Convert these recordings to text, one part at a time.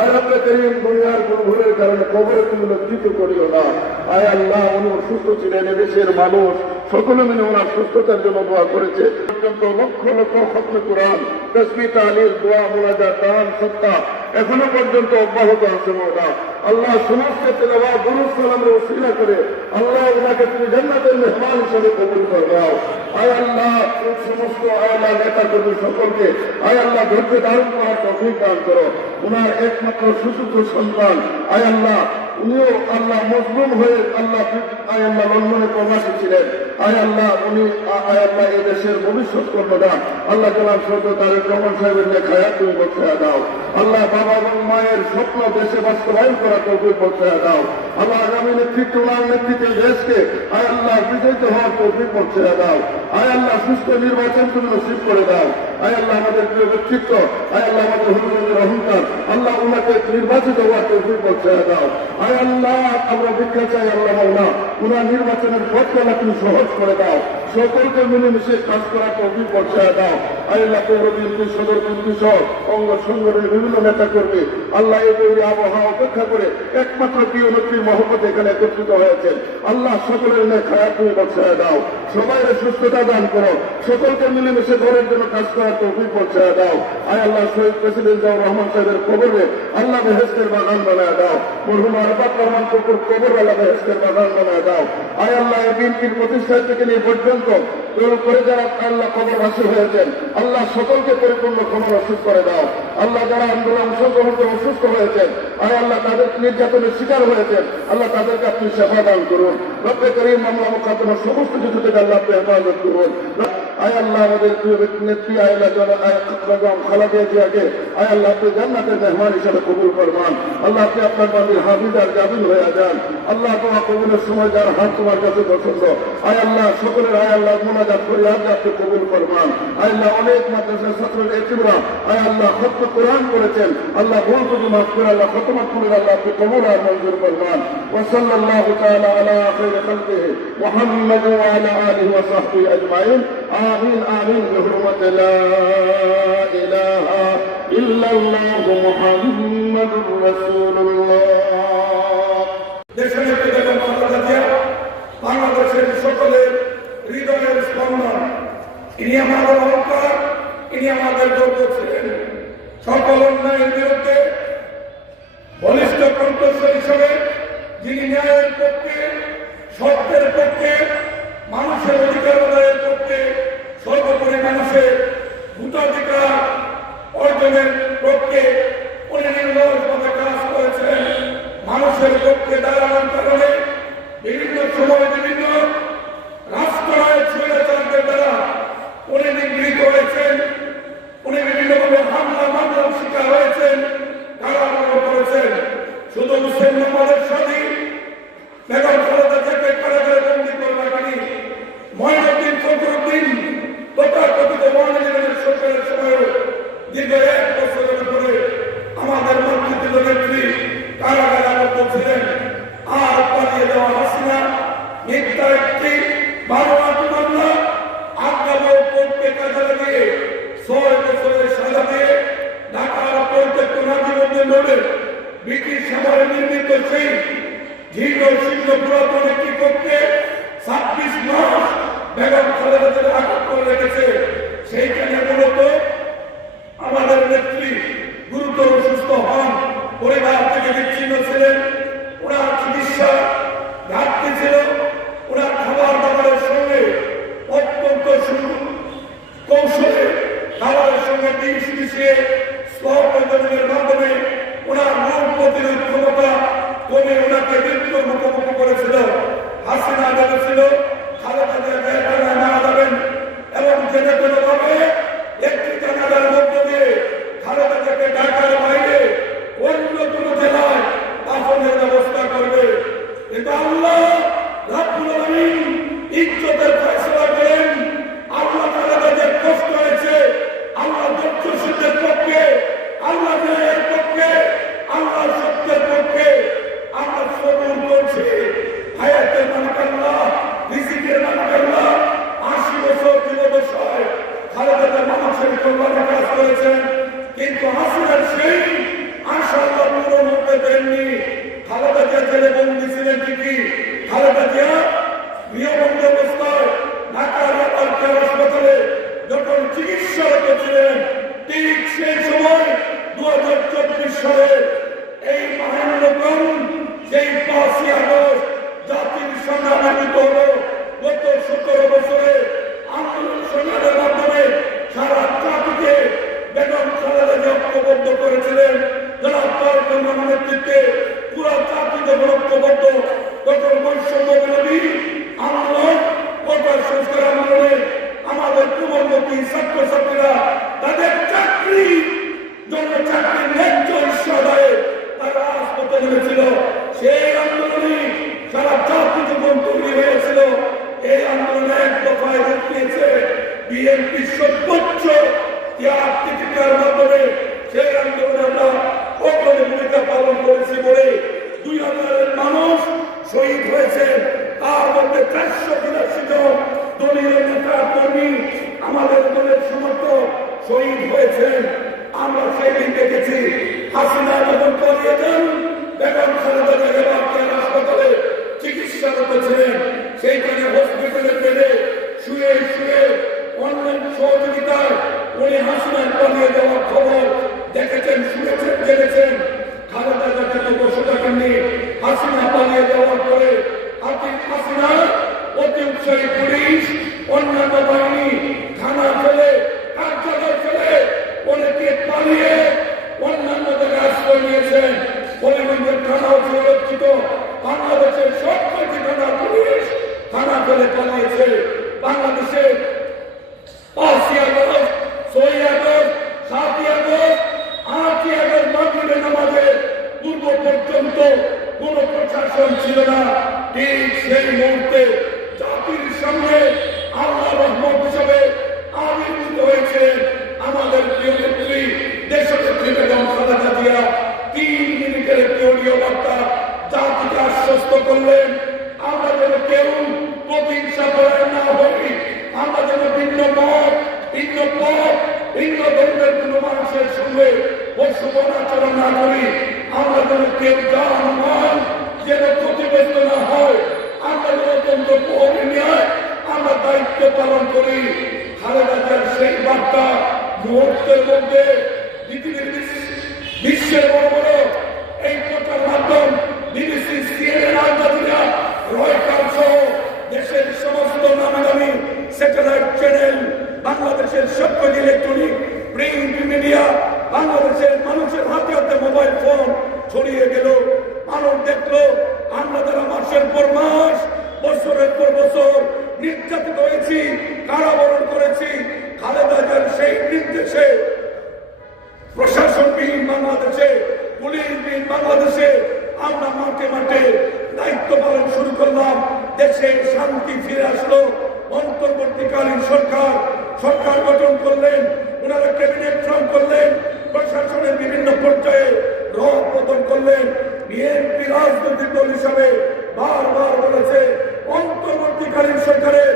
আর আমরা করিম দুনিয়ার কোন ভুলের কারণে কবরে তুমি লজ্জিত করিও না। আয় আল্লাহ, উনি অসুস্থ ছিলেন দেশের মানুষ। সকলে মিলে ওনার সুস্থতার জন্য দোয়া করেছে। পর্যন্ত লক্ষ লক্ষ খতম কোরআন তসমিতা আলীর দোয়া মোলাজা দান সত্তা এখনও পর্যন্ত অব্যাহত আছে মোদা আল্লাহ সমস্ত তেলাওয়া গুরু করে আল্লাহ ওনাকে তুমি জান্নাতের মেহমান হিসেবে কবুল করে দাও আয় আল্লাহ সমস্ত আয় নেতা কর্মী সকলকে, আয় আল্লাহ ধৈর্য ধারণ করার তফিক দান করো। ওনার একমাত্র সুসুত্র সন্তান, আয় আল্লাহ, উনিও আল্লাহ মজলুম হয়ে আল্লাহ আয় আল্লাহ লন্ডনে প্রবাসী ছিলেন। আয় আল্লাহ, উনি আয় আল্লাহ এই দেশের ভবিষ্যৎ কর্মদান। আল্লাহ কালাম সত্য তারেক রহমান সাহেবের লেখায় তুমি বসায় দাও। আল্লাহ বাবা এবং মায়ের স্বপ্ন দেশে বাস্তবায়ন করা তৌফিক বসায় দাও আমার আগামী নেতৃত্ব, ওনার নেতৃত্বে দেশকে আয় আল্লাহ বিজয়িত হওয়ার তৌফিক বসায় দাও আয় আল্লাহ সুস্থ নির্বাচন তুমি নসিব করে দাও। আয় আল্লাহ আমাদের প্রিয় ব্যক্তিত্ব আয় আল্লাহ আমাদের অহংকার। আল্লাহ ওনাকে নির্বাচিত হওয়ার তৌফিক বসায় দাও। আয় আল্লাহ, আমরা ভিক্ষা চাই আল্লাহ মাওলা। ওনার নির্বাচনের পথগুলা তুমি সহজ করে দাও। সকলকে মিলেমিশে কাজ করার তৌফিক বসায় দাও। আয় আল্লাহ পৌর বিএনপি সদর বিএনপি সহ অঙ্গ বিভিন্ন নেতা কর্মী। আল্লাহ এই আবহাওয়া করে একমাত্র এখানে একত্রিত আল্লাহ সকলের ন্যায় খায়া তুমি বসায় দাও। সবাই সুস্থতা দান করো। সকলকে মিলেমিশে ঘরের জন্য কাজ করার তৌফিক পৌঁছায় দাও। আয় আল্লাহ, শহীদ প্রেসিডেন্ট রহমান কবরে আল্লাহ বেহেস্তের বাগান বানায় দাও। মরহুম আরবাত রহমান কপুর কবর আল্লাহ বেহেস্তের বাগান বানায় দাও। আয় আল্লাহ বিএনপির প্রতিষ্ঠা থেকে নিয়ে পর্যন্ত করে যারা আল্লাহ কবরবাসী হয়েছেন আল্লাহ সকলকে পরিপূর্ণ ক্ষমা রসিদ করে দাও। আল্লাহ যারা আন্দোলন অংশগ্রহণ করে অসুস্থ হয়েছেন, আয় আল্লাহ তাদের নির্যাতনের শিকার হয়েছেন, আল্লাহ তাদেরকে আপনি সেবা দান করুন। রব্বে করিম মামলা মোকাদ্দমা সমস্ত কিছু থেকে আল্লাহ আপনি হেফাজত করুন। আয় আল্লাহ আমাদের প্রিয় ব্যক্তি নেত্রী আয় আল্লাহ জন আয় বেগম খালাদিয়া জিয়াকে আয় আল্লাহ আপনি জান্নাতের মেহমান হিসেবে কবুল করবান আল্লাহ আপনি আপনার বান্দির হাফিজ আর জামিন হয়ে যান আল্লাহ তোমার কবুলের সময় যার হাত তোমার কাছে পছন্দ আয় আল্লাহ সকলের আয় আল্লাহ মোনাজাত করি আজ আপনি কবুল করবান আয় আল্লাহ অনেক মাদ্রাসার ছাত্রের এতিমরা আয় আল্লাহ খত্ম কোরআন করেছেন আল্লাহ ভুল তুমি মাফ করে আল্লাহ খতমাত করে আল্লাহ আপনি কবুল আর মঞ্জুর করবান وصلى الله تعالى على خير خلقه محمد وعلى اله وصحبه اجمعين امين امين بحرمه لا اله الا الله محمد رسول الله দেশের নেত্রী বেগম খালেদা জিয়া বাংলাদেশের সকলের হৃদয়ের স্পন্দন ইনি আমাদের অহংকার ইনি আমাদের গর্ব ছিলেন সকল অন্যায়ের বিরুদ্ধে বলিষ্ঠ কণ্ঠস্বর হিসেবে যিনি ন্যায়ের পক্ষে সত্যের পক্ষে মানুষের অধিকার আদায়ের পক্ষে সর্বোপরি মানুষের ভূতাধিকার অর্জনের পক্ষে উনি নির্ভরভাবে কাজ করেছেন। মানুষের পক্ষে দাঁড়ানোর কারণে বিভিন্ন সময় ছাব্বিশ মাস বেগম খালেদা আটক করে রেখেছে সেইখানে মূলত আমাদের নেত্রী গুরুতর অসুস্থ হন পরিবার থেকে বিচ্ছিন্ন ছিলেন ওনার চিকিৎসা ঘাটতি ছিল ওনার খাবার দাবারের সঙ্গে অত্যন্ত সু- কৌশলে খাবারের সঙ্গে বিষ মিশিয়ে স্তরের মাধ্যমে ওনার রোগ প্রতিরোধ ক্ষমতা কমে ওনাকে মৃত্যুর মুখোমুখি করেছিল হাসিনা ভেবেছিল খালেদা জিয়া জেলখানায় মারা যাবেন এবং জেনে কোনো ভাবে একটি জানাজার মধ্য দিয়ে খালেদা জিয়া জেলে বন্দী ছিলেন ঠিকই খালেদা জিয়া গৃহবন্দী অবস্থায় ঢাকার ব্যাপার কেয়ার হাসপাতালে যখন চিকিৎসারত ছিলেন ঠিক সেই সময় দু হাজার চব্বিশ সালে শহীদ হয়েছেন। তার মধ্যে চারশো বিরাশি জন দলীয় নেতা, কর্মী আমাদের দলের সমর্থক শহীদ হয়েছেন। আমরা সেই দিন দেখেছি হাসিনা যখন পালিয়ে যান বেগম খালেদা জিয়া হাসপাতালে চিকিৎসারত ছিলেন সেইখানে হসপিটালে বেডে শুয়ে শুয়ে অনলাইন সহযোগিতায় উনি হাসিনার পালিয়ে যাওয়ার খবর দেখেছেন, শুনেছেন, জেনেছেন। খালেদা তো বসে থাকেননি হাসিনা পালিয়ে যাওয়ার পরে হাসিনা অতি উৎসাহী পুলিশ সেই মুহূর্তে জাতির সামনে আল্লাহ রহমত হিসাবে আবির্ভূত হয়েছে আমাদের প্রিয় নেত্রী দেশনেত্রী বেগম খালেদা জিয়া তিন মিনিটের একটি অডিও বার্তা জাতিকে আশ্বস্ত করলেন। আমরা যেন কেউ প্রতিহিংসা করে না হই আমরা যেন ভিন্ন মত ভিন্ন পথ, ভিন্ন ধর্মের কোন মানুষের সঙ্গে বৈষম্য আচরণ না করি, আমরা যেন কেউ যান মান যেন ক্ষতিগ্রস্ত না হয়। বিশ্বের বড় বড় এই প্রচার মাধ্যম BBC CNN Al Jazeera Reuters দেশের সমস্ত নামাদামি স্যাটেলাইট চ্যানেল বাংলাদেশের সবকটি প্রশাসনবিহীন বাংলাদেশে পুলিশবিহীন বাংলাদেশে আমরা মাঠে মাঠে দায়িত্ব পালন শুরু করলাম। দেশে শান্তি ফিরে আসলো। অন্তর্বর্তীকালীন সরকার সরকার গঠন করলেন, ওনারা ক্যাবিনেট ফর্ম করলেন, প্রশাসনের বিভিন্ন পর্যায়ে রদ পতন করলেন। বিএনপি রাজনৈতিক দল হিসাবে বারবার বলেছে, অন্তর্বর্তীকালীন সরকারের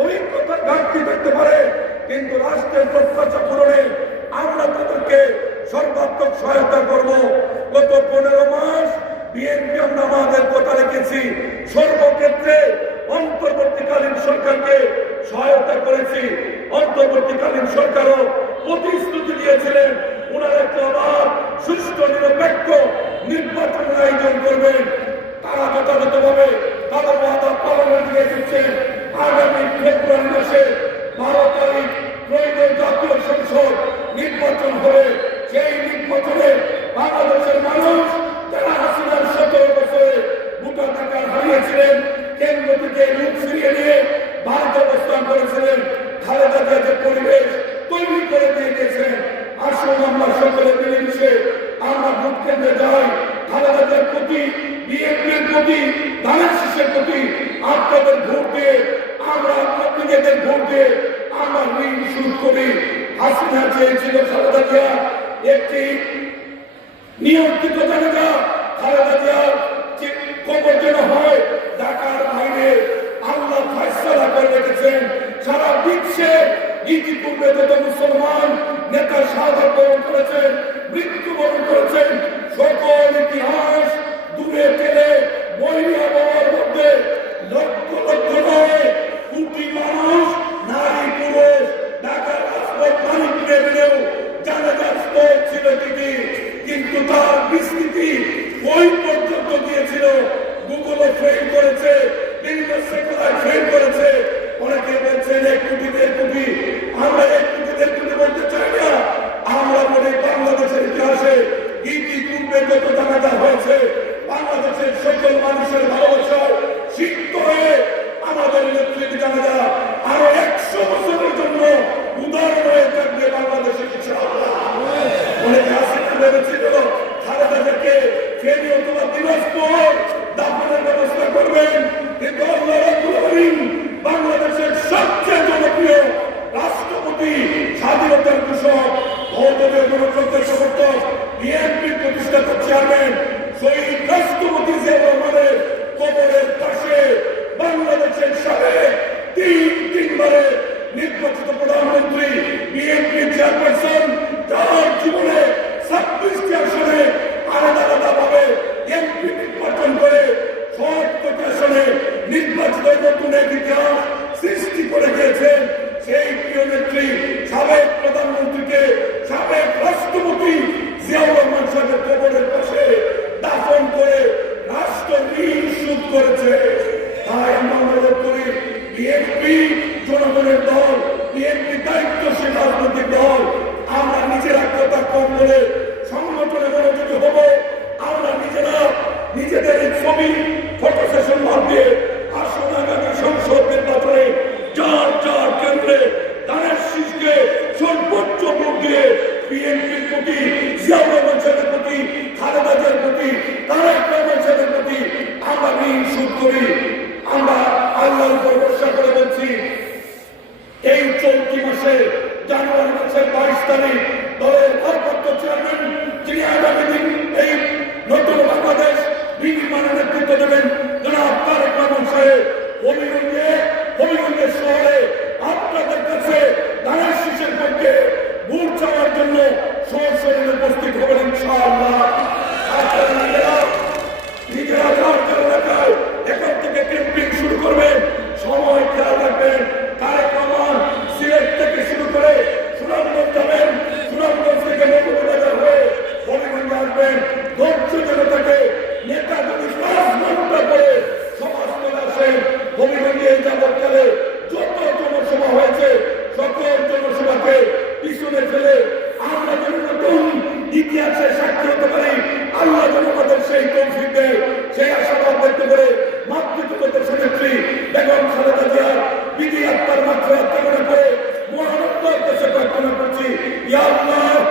অভিজ্ঞতার ঘাটতি থাকতে পারে, কিন্তু রাষ্ট্রের প্রত্যাশা পূরণে আমরা তাদেরকে সর্বাত্মক সহায়তা করব। গত পনেরো মাস বিএনপি আমরা আমাদের কথা রেখেছি। সর্বক্ষেত্রে অন্তর্বর্তীকালীন সরকারকে সহায়তা করেছি। অন্তর্বর্তীকালীন সরকারও প্রতিশ্রুতি দিয়েছিলেন, ওনারা একটা আবার সুষ্ঠু, নিরপেক্ষ নির্বাচনের আয়োজন করবেন। তারা যথাযথভাবে তাদের বাধা পালনের দিয়ে দিচ্ছেন। আগামী ফেব্রুয়ারি ভোট কেন্দ্রে যাই প্রতি, বিএনপির প্রতি ধানের শীষের প্রতি আপনাদের ভোট দিয়ে, আমরা নিজেদের ভোট দিয়ে আমরা ঋণ শুরু করি। হাসিনা চেয়েছিল খালেদা জিয়া, একটি নিয়ন্ত্রিত জায়গা, খালেদা জিয়ার যে যেন হয় সারা বিশ্বে ইতিপূর্বে যত মুসলমান নেতা বরণ করেছেন আমরা নিজেরা কথা কম করে সংগঠনে মনোযোগী আমরা নিজেরা নিজেদের ছবি ফটো সেশন বাদ দিয়ে আসন কেন্দ্রে তাদের শীর্ষকে সর্বোচ্চ ভোট প্রতি, জিয়াউর রহমানের প্রতি খালেদাজের প্রতি, তারেক আমরা ঋণ শোধ করি। আমরা আল্লাহর উপর ভরসা করে বলছি হয়েছে, জানুয়ারি মাসের বাইশ তারিখ, দলের ভারপ্রাপ্ত চেয়ারম্যান যিনি আগামী দিন এই নতুন বাংলাদেশ বিনির্মাণের নেতৃত্ব দেবেন, জনাব তারেক রহমান সাহেব। হলিগঞ্জে হলিগঞ্জের শহরে আপনাদের কাছে ধানের শীষের পক্ষে ভোট চাওয়ার জন্য সহসরণে উপস্থিত হবেন ইনশাআল্লাহ ইতিহাসে সাক্ষী হতে পারি, আল্লাহ জনপদের সেই তৌফিক দেয়, সেই আশাবাদ ব্যক্ত করে মাতৃত্বের সেনেত্রী বেগম খালেদা জিয়ার বিধি আত্মার মাত্রা আত্মা করে মহানন্দ দেশে প্রার্থনা করছি, ইয়া আল্লাহ